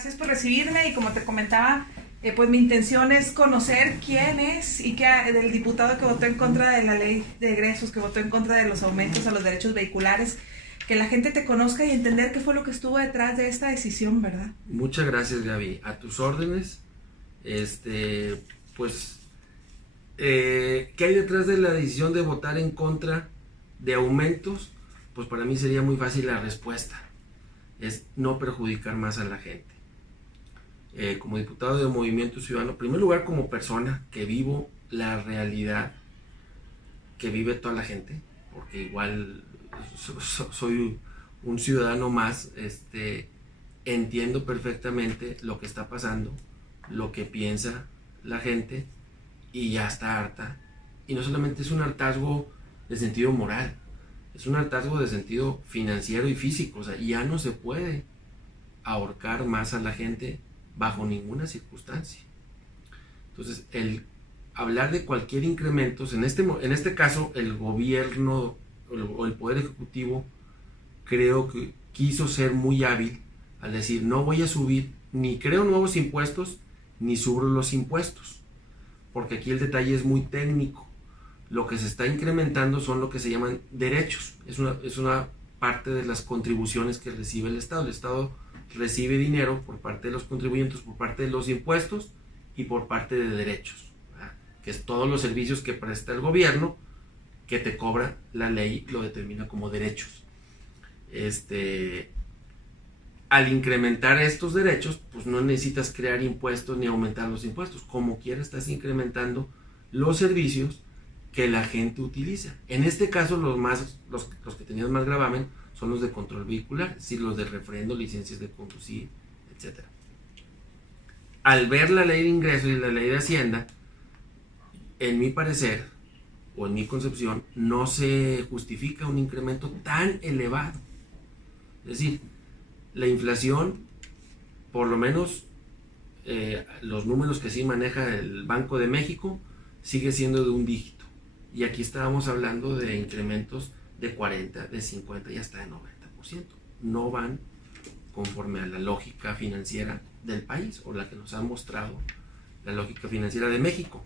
Gracias por recibirme y como te comentaba, pues mi intención es conocer quién es y qué del diputado que votó en contra de la ley de egresos, que votó en contra de los aumentos a los derechos vehiculares, que la gente te conozca y entender qué fue lo que estuvo detrás de esta decisión, ¿verdad? Muchas gracias, Gaby. A tus órdenes. Pues, ¿qué hay detrás de la decisión de votar en contra de aumentos? Pues para mí sería muy fácil la respuesta. Es no perjudicar más a la gente. Como diputado de Movimiento Ciudadano, en primer lugar como persona que vivo la realidad que vive toda la gente, porque igual soy un ciudadano más, entiendo perfectamente lo que está pasando, lo que piensa la gente y ya está harta. Y no solamente es un hartazgo de sentido moral, es un hartazgo de sentido financiero y físico. O sea, ya no se puede ahorcar más a la gente bajo ninguna circunstancia. Entonces, el hablar de cualquier incremento, en este caso el gobierno o el Poder Ejecutivo creo que quiso ser muy hábil al decir no voy a subir, ni creo nuevos impuestos, ni subo los impuestos, porque aquí el detalle es muy técnico. Lo que se está incrementando son lo que se llaman derechos, es una parte de las contribuciones que recibe el Estado. El Estado recibe dinero por parte de los contribuyentes, por parte de los impuestos y por parte de derechos, ¿verdad? Que es todos los servicios que presta el gobierno, que te cobra la ley, lo determina como derechos. Al incrementar estos derechos, pues no necesitas crear impuestos ni aumentar los impuestos. Como quiera estás incrementando los servicios que la gente utiliza. En este caso, los que tenían más gravamen son los de control vehicular, es decir, los de refrendo, licencias de conducir, etc. Al ver la ley de ingresos y la ley de hacienda, en mi parecer, o en mi concepción, no se justifica un incremento tan elevado. Es decir, la inflación, por lo menos los números que sí maneja el Banco de México, sigue siendo de un dígito. Y aquí estábamos hablando de incrementos de 40, de 50 y hasta de 90%. No van conforme a la lógica financiera del país o la que nos ha mostrado la lógica financiera de México.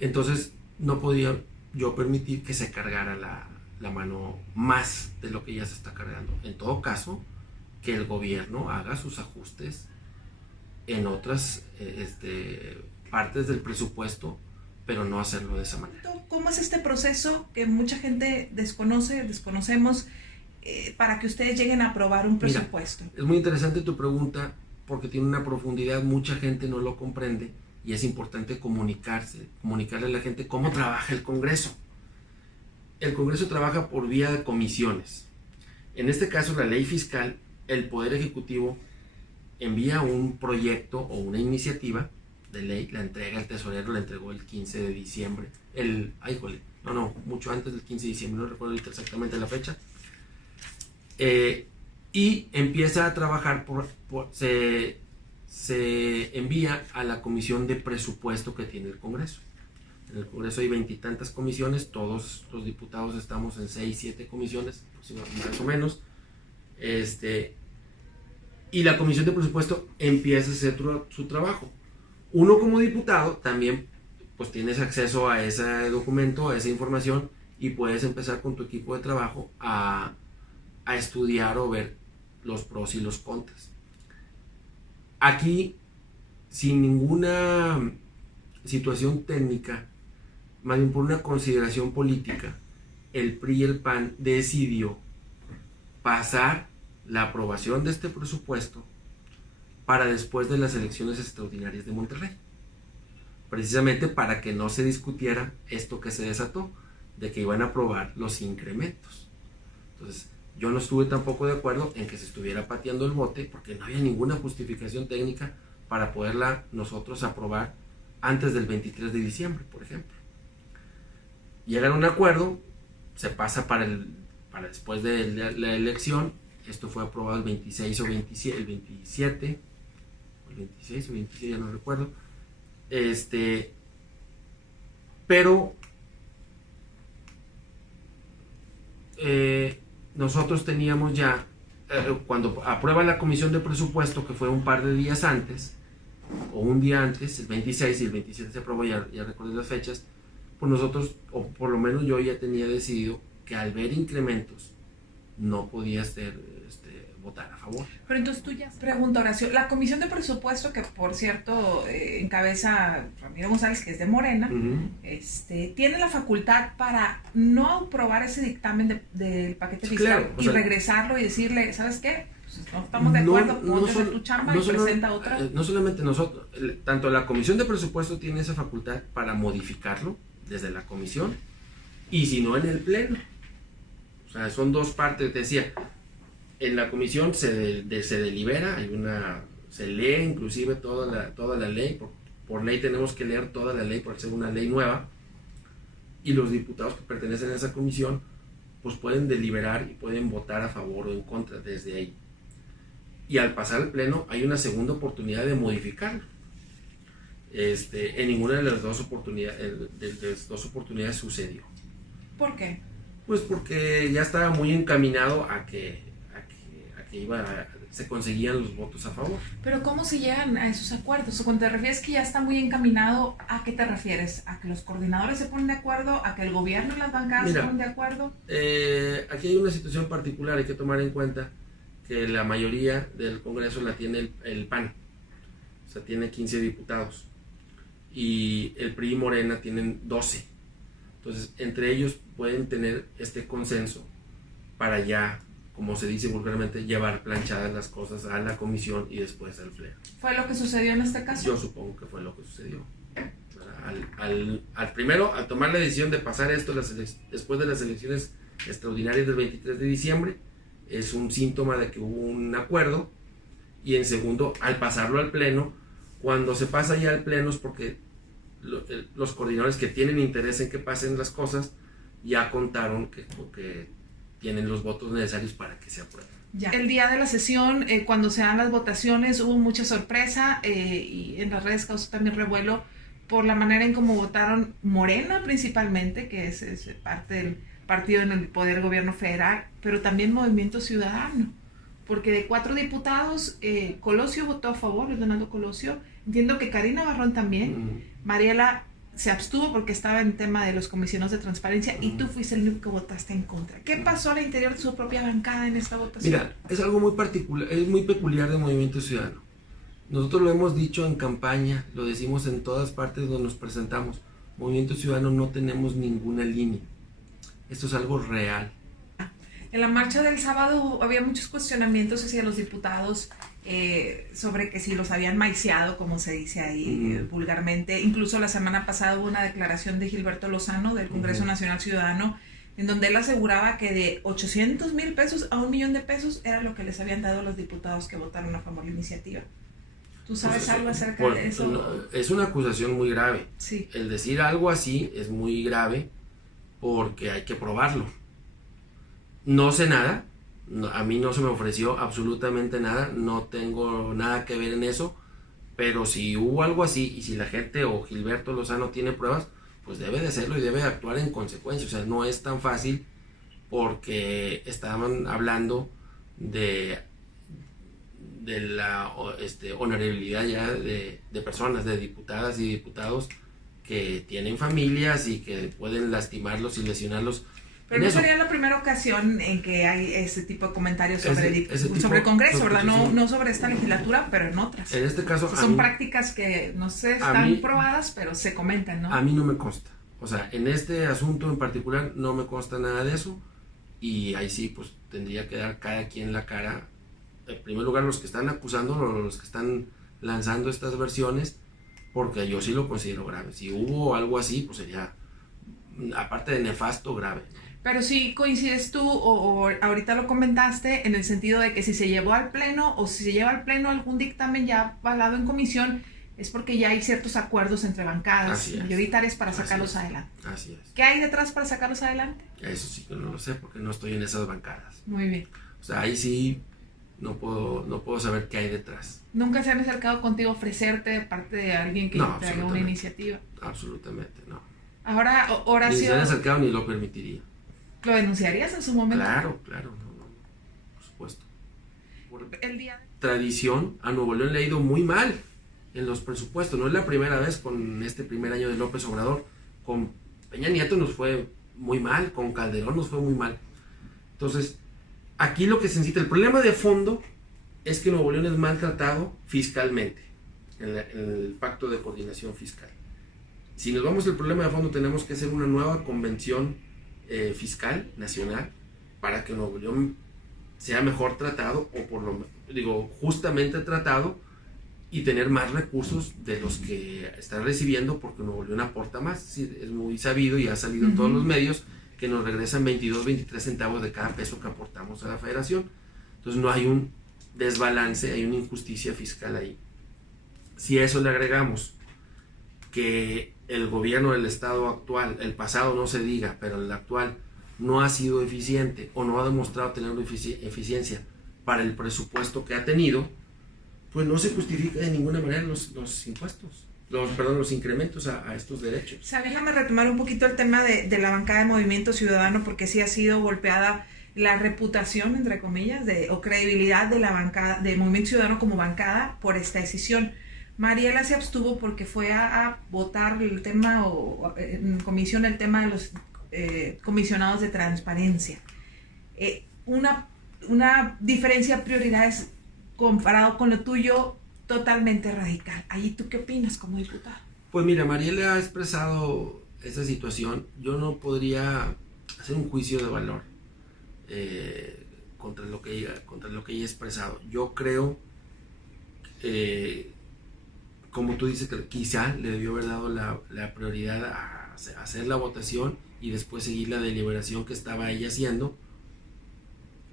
Entonces no podía yo permitir que se cargara la mano más de lo que ya se está cargando. En todo caso, que el gobierno haga sus ajustes en otras partes del presupuesto, pero no hacerlo de esa manera. ¿Cómo es este proceso que mucha gente desconocemos, para que ustedes lleguen a aprobar un presupuesto? Mira, es muy interesante tu pregunta porque tiene una profundidad, mucha gente no lo comprende y es importante comunicarle a la gente cómo trabaja el Congreso. El Congreso trabaja por vía de comisiones. En este caso, la ley fiscal, el Poder Ejecutivo envía un proyecto o una iniciativa de ley, la entrega el tesorero, la entregó el 15 de diciembre, mucho antes del 15 de diciembre, no recuerdo ahorita exactamente la fecha, y empieza a trabajar, se envía a la comisión de presupuesto que tiene el Congreso. En el Congreso hay 20 y tantas comisiones, todos los diputados estamos en 6, 7 comisiones, más o menos, y la comisión de presupuesto empieza a hacer su trabajo. Uno como diputado también pues tienes acceso a ese documento, a esa información y puedes empezar con tu equipo de trabajo a estudiar o ver los pros y los contras. Aquí, sin ninguna situación técnica, más bien por una consideración política, el PRI y el PAN decidió pasar la aprobación de este presupuesto para después de las elecciones extraordinarias de Monterrey, precisamente para que no se discutiera esto que se desató, de que iban a aprobar los incrementos. Entonces, yo no estuve tampoco de acuerdo en que se estuviera pateando el bote, porque no había ninguna justificación técnica para poderla nosotros aprobar antes del 23 de diciembre, por ejemplo. Llegan a un acuerdo, se pasa para después de la elección. Esto fue aprobado el 26 o 27, el 27, el 26 o 26, ya no recuerdo. Pero nosotros teníamos ya cuando aprueba la comisión de presupuesto, que fue un par de días antes, o un día antes, el 26 y el 27 se aprobó, ya recordé las fechas, pues nosotros, o por lo menos yo ya tenía decidido que al ver incrementos no podía votar a favor. Pero entonces tú ya pregunta, Horacio, la comisión de presupuesto, que por cierto encabeza Ramiro González, que es de Morena, tiene la facultad para no aprobar ese dictamen del paquete fiscal, claro, y regresarlo y decirle, ¿sabes qué? Pues no estamos de acuerdo, ponte de tu chamba y presenta otra. No solamente nosotros, tanto la comisión de presupuesto tiene esa facultad para modificarlo desde la comisión, y si no en el pleno. O sea, son dos partes, te decía. En la comisión se delibera, se lee inclusive toda la ley, por ley tenemos que leer toda la ley por ser una ley nueva, y los diputados que pertenecen a esa comisión pues pueden deliberar y pueden votar a favor o en contra desde ahí. Y al pasar al pleno hay una segunda oportunidad de modificarlo. En ninguna de las dos oportunidades sucedió. ¿Por qué? Pues porque ya estaba muy encaminado a que se conseguían los votos a favor. Pero ¿cómo se llegan a esos acuerdos? Cuando te refieres que ya está muy encaminado, ¿a qué te refieres? ¿A que los coordinadores se ponen de acuerdo? ¿A que el gobierno y las bancadas se ponen de acuerdo? Aquí hay una situación particular, hay que tomar en cuenta que la mayoría del Congreso la tiene el PAN, o sea, tiene 15 diputados, y el PRI y Morena tienen 12. Entonces, entre ellos pueden tener este consenso para ya, como se dice vulgarmente, llevar planchadas las cosas a la comisión y después al pleno. ¿Fue lo que sucedió en este caso? Yo supongo que fue lo que sucedió. Primero, al tomar la decisión de pasar esto después de las elecciones extraordinarias del 23 de diciembre, es un síntoma de que hubo un acuerdo. Y en segundo, al pasarlo al pleno, cuando se pasa ya al pleno es porque los coordinadores que tienen interés en que pasen las cosas ya contaron que tienen los votos necesarios para que se aprueben. Ya. El día de la sesión, cuando se dan las votaciones, hubo mucha sorpresa y en las redes causó también revuelo por la manera en cómo votaron Morena principalmente, que es parte del partido en el poder del gobierno federal, pero también Movimiento Ciudadano, porque de 4 diputados, Colosio votó a favor, Luis Donaldo Colosio, entiendo que Karina Barrón también, Mariela se abstuvo porque estaba en tema de los comisionados de transparencia, y tú fuiste el único que votaste en contra. ¿Qué pasó al interior de su propia bancada en esta votación? Mira, es algo muy particular, es muy peculiar de Movimiento Ciudadano. Nosotros lo hemos dicho en campaña, lo decimos en todas partes donde nos presentamos. Movimiento Ciudadano no tenemos ninguna línea. Esto es algo real. En la marcha del sábado había muchos allanamientos hacia los diputados sobre que si los habían maiciado, como se dice ahí vulgarmente. Incluso la semana pasada hubo una declaración de Gilberto Lozano del Congreso Nacional Ciudadano, en donde él aseguraba que de 800,000 pesos a 1,000,000 de pesos era lo que les habían dado los diputados que votaron a favor de la iniciativa. ¿Tú sabes algo acerca de eso? No, es una acusación muy grave. Sí. El decir algo así es muy grave porque hay que probarlo. No sé nada, a mí no se me ofreció absolutamente nada, no tengo nada que ver en eso, pero si hubo algo así y si la gente o Gilberto Lozano tiene pruebas, pues debe de hacerlo y debe actuar en consecuencia. O sea, no es tan fácil porque estaban hablando de la honorabilidad ya de personas, de diputadas y diputados que tienen familias y que pueden lastimarlos y lesionarlos. Pero no sería la primera ocasión en que hay ese tipo de comentarios sobre el Congreso, ¿verdad? No sobre esta legislatura, pero en otras. En este caso, son prácticas que no sé, están probadas, pero se comentan, ¿no? A mí no me consta. O sea, en este asunto en particular no me consta nada de eso, y ahí sí, pues tendría que dar cada quien la cara. En primer lugar, los que están acusando, los que están lanzando estas versiones, porque yo sí lo considero grave. Si hubo algo así, pues sería, aparte de nefasto, grave. Pero sí coincides tú, o ahorita lo comentaste, en el sentido de que si se llevó al pleno, o si se lleva al pleno algún dictamen ya avalado en comisión, es porque ya hay ciertos acuerdos entre bancadas mayoritarias para sacarlos adelante. Así es. ¿Qué hay detrás para sacarlos adelante? Eso sí que no lo sé, porque no estoy en esas bancadas. Muy bien. O sea, ahí sí no puedo saber qué hay detrás. ¿Nunca se han acercado contigo a ofrecerte de parte de alguien que traiga una iniciativa? Absolutamente, no. Ahora, Horacio... Ni se han acercado ni lo permitiría. ¿Lo denunciarías en su momento? Claro, no, por supuesto. por El día tradición, a Nuevo León le ha ido muy mal en los presupuestos. No es la primera vez con este primer año de López Obrador. Con Peña Nieto nos fue muy mal, con Calderón nos fue muy mal. Entonces, aquí lo que se necesita, el problema de fondo es que Nuevo León es maltratado fiscalmente en el pacto de coordinación fiscal. Si nos vamos al problema de fondo, tenemos que hacer una nueva convención fiscal nacional para que Nuevo León sea mejor tratado, o por lo digo, justamente tratado, y tener más recursos de los que está recibiendo, porque Nuevo León aporta más. Sí, es muy sabido y ha salido en todos los medios que nos regresan 22, 23 centavos de cada peso que aportamos a la federación. Entonces no hay un desbalance, hay una injusticia fiscal ahí. Si a eso le agregamos que el gobierno del estado actual, el pasado no se diga, pero el actual no ha sido eficiente o no ha demostrado tener una eficiencia para el presupuesto que ha tenido, pues no se justifica de ninguna manera los impuestos, los incrementos a estos derechos. O sea, déjame retomar un poquito el tema de la bancada de Movimiento Ciudadano, porque sí ha sido golpeada la reputación, entre comillas, o credibilidad de la bancada, de Movimiento Ciudadano como bancada por esta decisión. Mariela se abstuvo porque fue a votar el tema, o en comisión, el tema de los comisionados de transparencia. Una diferencia de prioridades comparado con lo tuyo, totalmente radical. Ahí, ¿tú qué opinas como diputado? Pues mira, Mariela ha expresado esa situación. Yo no podría hacer un juicio de valor contra lo que ella ha expresado. Yo creo, como tú dices, que quizá le debió haber dado la prioridad a hacer la votación y después seguir la deliberación que estaba ella haciendo,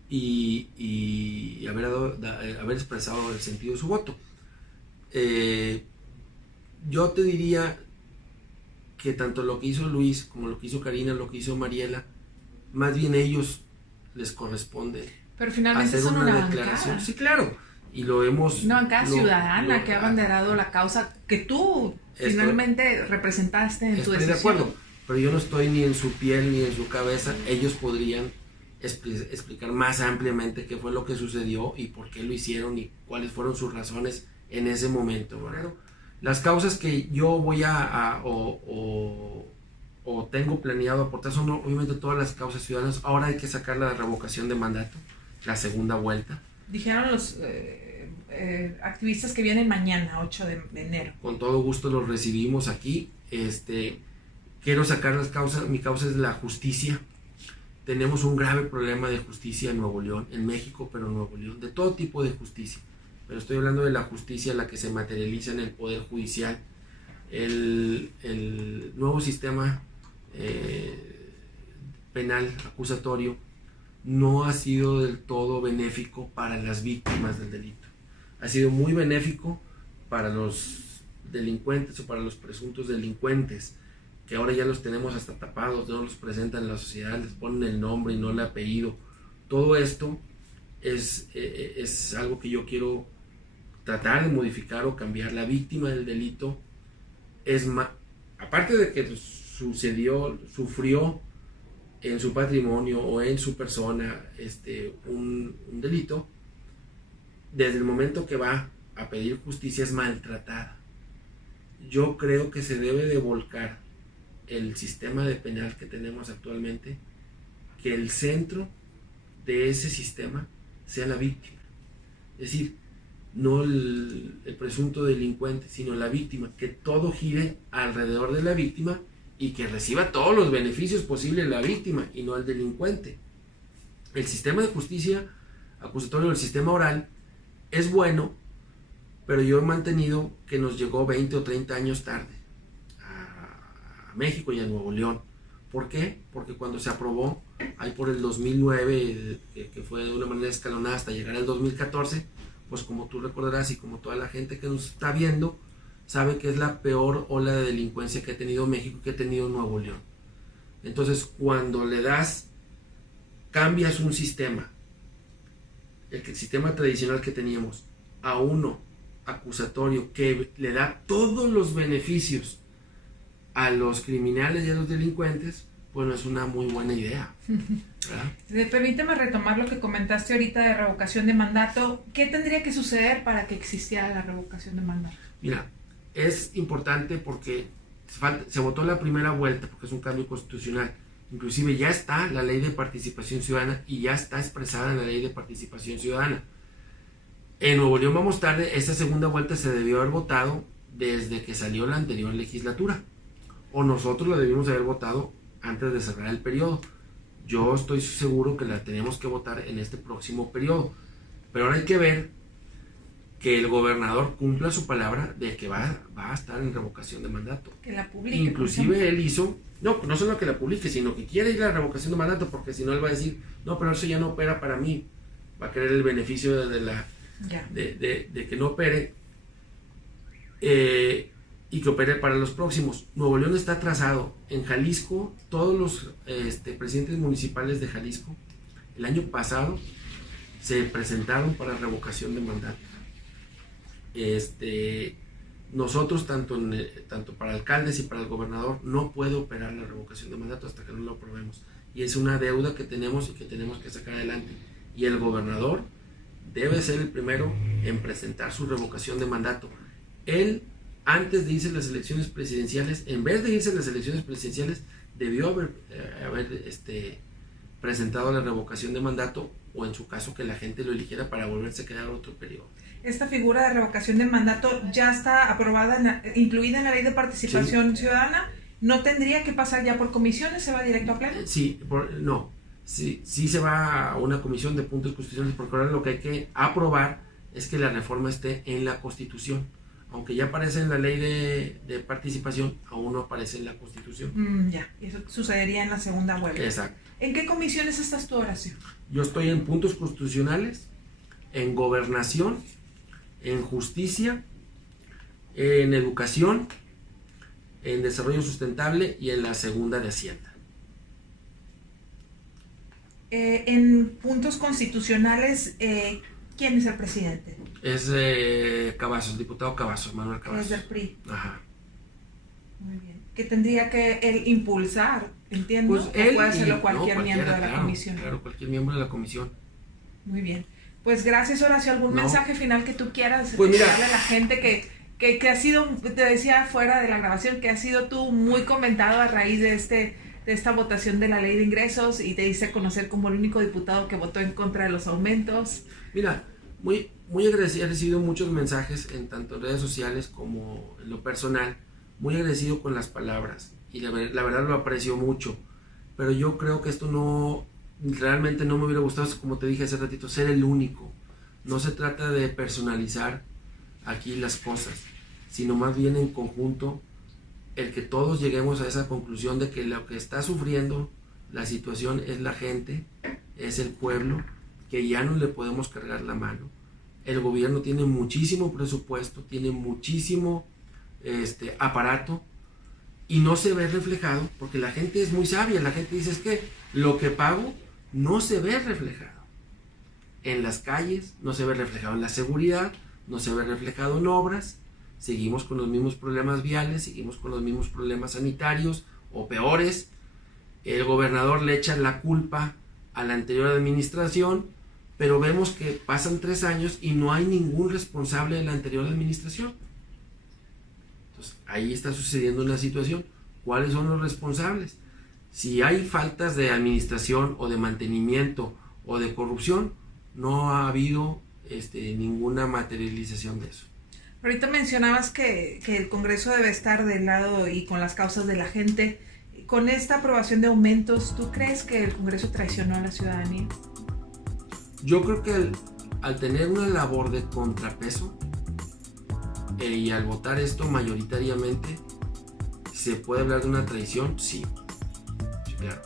y haber expresado el sentido de su voto. Yo te diría que tanto lo que hizo Luis como lo que hizo Karina, lo que hizo Mariela, más bien ellos les corresponde. Pero finalmente hacer son una declaración. Bancada. Sí, claro. Y lo hemos... Una bancada ciudadana que ha abanderado la causa que tú finalmente representaste en tu decisión. Estoy de acuerdo, pero yo no estoy ni en su piel ni en su cabeza. Ellos podrían explicar más ampliamente qué fue lo que sucedió y por qué lo hicieron y cuáles fueron sus razones en ese momento, ¿verdad? Las causas que yo voy o tengo planeado aportar son obviamente todas las causas ciudadanas. Ahora hay que sacar la revocación de mandato, la segunda vuelta. Dijeron los activistas que vienen mañana, 8 de enero. Con todo gusto los recibimos aquí. Quiero sacar las causas. Mi causa es la justicia. Tenemos un grave problema de justicia en Nuevo León, en México, pero en Nuevo León, de todo tipo de justicia. Pero estoy hablando de la justicia, la que se materializa en el Poder Judicial. El nuevo sistema penal acusatorio no ha sido del todo benéfico para las víctimas del delito. Ha sido muy benéfico para los delincuentes o para los presuntos delincuentes, que ahora ya los tenemos hasta tapados, no los presentan en la sociedad, les ponen el nombre y no el apellido. Todo esto es algo que yo quiero tratar de modificar o cambiar. La víctima del delito es más, aparte de que sufrió en su patrimonio o en su persona un delito, desde el momento que va a pedir justicia es maltratada. Yo creo que se debe de volcar el sistema de penal que tenemos actualmente, que el centro de ese sistema sea la víctima. Es decir, no el presunto delincuente, sino la víctima, que todo gire alrededor de la víctima y que reciba todos los beneficios posibles la víctima y no el delincuente. El sistema de justicia acusatorio, el sistema oral, es bueno, pero yo he mantenido que nos llegó 20 o 30 años tarde a México y a Nuevo León. ¿Por qué? Porque cuando se aprobó, ahí por el 2009, que fue de una manera escalonada hasta llegar al 2014, pues como tú recordarás y como toda la gente que nos está viendo, sabe que es la peor ola de delincuencia que ha tenido México, que ha tenido Nuevo León. Entonces, cuando cambias un sistema, el sistema tradicional que teníamos, a uno acusatorio que le da todos los beneficios a los criminales y a los delincuentes, pues no es una muy buena idea, ¿verdad? Permíteme retomar lo que comentaste ahorita de revocación de mandato. ¿Qué tendría que suceder para que existiera la revocación de mandato? Mira, es importante porque se votó la primera vuelta porque es un cambio constitucional. Inclusive ya está la ley de participación ciudadana y ya está expresada en la ley de participación ciudadana. En Nuevo León vamos tarde. Esta segunda vuelta se debió haber votado desde que salió la anterior legislatura, o nosotros la debimos haber votado antes de cerrar el periodo. Yo estoy seguro que la tenemos que votar en este próximo periodo, pero ahora hay que ver que el gobernador cumpla su palabra de que va a estar en revocación de mandato. Que la publique. Inclusive él hizo, no solo que la publique, sino que quiere ir a la revocación de mandato, porque si no él va a decir, no, pero eso ya no opera para mí, va a querer el beneficio de que no opere, y que opere para los próximos. Nuevo León está atrasado. En Jalisco, todos los presidentes municipales de Jalisco, el año pasado, se presentaron para revocación de mandato. Nosotros, tanto para alcaldes y para el gobernador, no puede operar la revocación de mandato hasta que no lo aprobemos. Y es una deuda que tenemos y que tenemos que sacar adelante. Y el gobernador debe ser el primero en presentar su revocación de mandato. Él, antes de irse a las elecciones presidenciales, en vez de irse a las elecciones presidenciales, debió haber presentado la revocación de mandato, o en su caso que la gente lo eligiera para volverse a quedar otro periodo. Esta figura de revocación de mandato ya está aprobada, incluida en la ley de participación ciudadana. ¿No tendría que pasar ya por comisiones? ¿Se va directo a pleno? Sí se va a una comisión de puntos constitucionales, porque ahora lo que hay que aprobar es que la reforma esté en la Constitución. Aunque ya aparece en la ley de participación, aún no aparece en la Constitución. Ya, y eso sucedería en la segunda vuelta. Exacto. ¿En qué comisiones estás tú, Horacio? Yo estoy en puntos constitucionales, en gobernación, en justicia, en educación, en desarrollo sustentable y en la segunda de Hacienda. En puntos constitucionales, ¿quién es el presidente? Es Cavazos, el diputado Cavazos, Manuel Cavazos. Es del PRI. Ajá. Muy bien. ¿Qué tendría que él impulsar? Entiendo. Pues él puede hacerlo cualquier miembro de la claro, comisión. Claro, cualquier miembro de la comisión. Muy bien. Pues gracias, Horacio. ¿Algún mensaje final que tú quieras pues darle a la gente que ha sido, te decía fuera de la grabación, que ha sido tú muy comentado a raíz de esta votación de la ley de ingresos, y te hice conocer como el único diputado que votó en contra de los aumentos? Mira, muy agradecido, he recibido muchos mensajes en tanto en redes sociales como en lo personal, muy agradecido con las palabras, y la verdad lo aprecio mucho, pero yo creo que esto realmente no me hubiera gustado, como te dije hace ratito, ser el único. No se trata de personalizar aquí las cosas, sino más bien en conjunto, el que todos lleguemos a esa conclusión de que lo que está sufriendo la situación es la gente, es el pueblo, que ya no le podemos cargar la mano. El gobierno tiene muchísimo presupuesto, tiene muchísimo aparato, y no se ve reflejado, porque la gente es muy sabia. La gente dice, es que lo que pago no se ve reflejado en las calles, no se ve reflejado en la seguridad, no se ve reflejado en obras. Seguimos con los mismos problemas viales, seguimos con los mismos problemas sanitarios o peores. El gobernador le echa la culpa a la anterior administración, pero vemos que pasan 3 años y no hay ningún responsable de la anterior administración. Entonces, ahí está sucediendo una situación. ¿Cuáles son los responsables? Si hay faltas de administración o de mantenimiento o de corrupción, no ha habido ninguna materialización de eso. Ahorita mencionabas que el Congreso debe estar del lado y con las causas de la gente. Con esta aprobación de aumentos, ¿tú crees que el Congreso traicionó a la ciudadanía? Yo creo que al tener una labor de contrapeso y al votar esto mayoritariamente, ¿se puede hablar de una traición? Sí, claro.